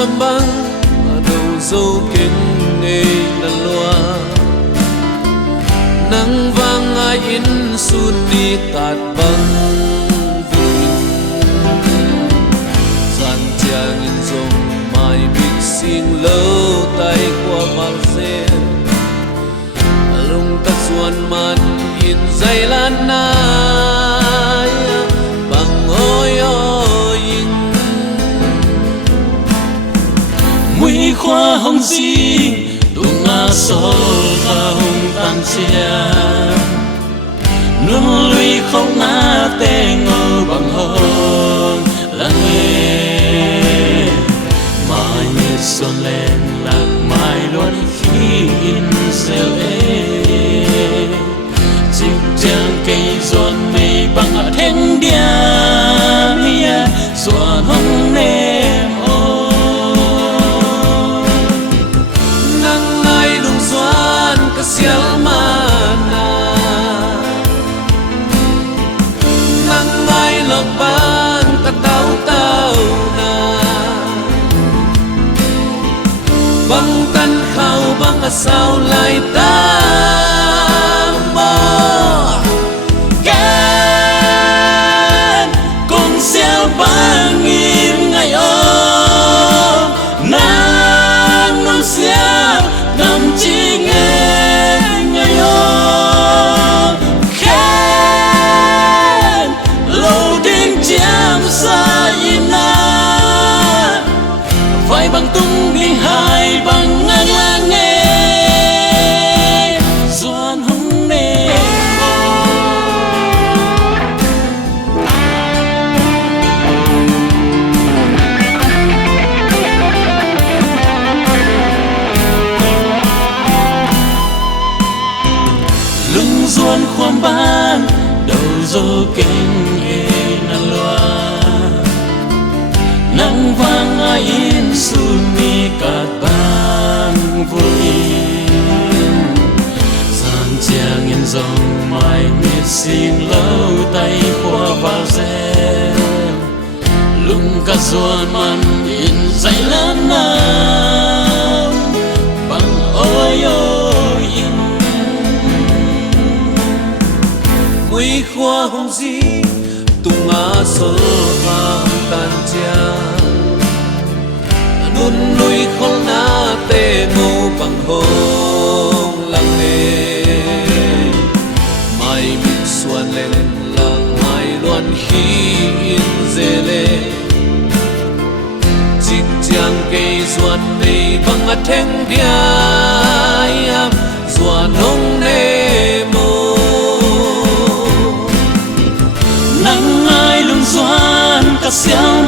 khoan băng đầu dâu kinh nghề năn loa nắng vang ai in xuân đi tạt băng vui gian chia nghìn dòng mai biết xin lâu tay qua bao xe lung tắt xuân man in dây lan nai bằng ôi ôi mũi khoa hồng gì tung ngã sâu và hồng tan chia nương lùi không ngã tê ngơ bằng hồng là nghề mai nhiệt xuân lên lạc mai luôn khi in rêu ê chim trang cây giòn mây bằng ở thênh đia mía xuân hồng nêm sial mana nang mai lộc ban ta tau tau na băng tan khao băng sao lại ta mơ can con sial băng im ngày ôm nang non sial nằm chi nghe vai bằng tung đi hai bằng ngang lang nghe doan hông nê lưng doan khoan ban đầu dô kinh hê năn loa nắng vang ai in suni cát băng vui gian chia nghìn dòng mai miệt xin lâu tay khoa vào rêu lung cả ruột man in dây lan nam bằng ôi ôi in mũi khoa hồng gì tung ngã sơ vang tan chia nun nuôi khôn na tê ngô bằng hông lặng nề mai mịt xuân lên làng mai loan khi in dê lê chích chang cây doan mây bằng ngắt thênh đia doan hông nê mô nắng ai lung doan cả xiao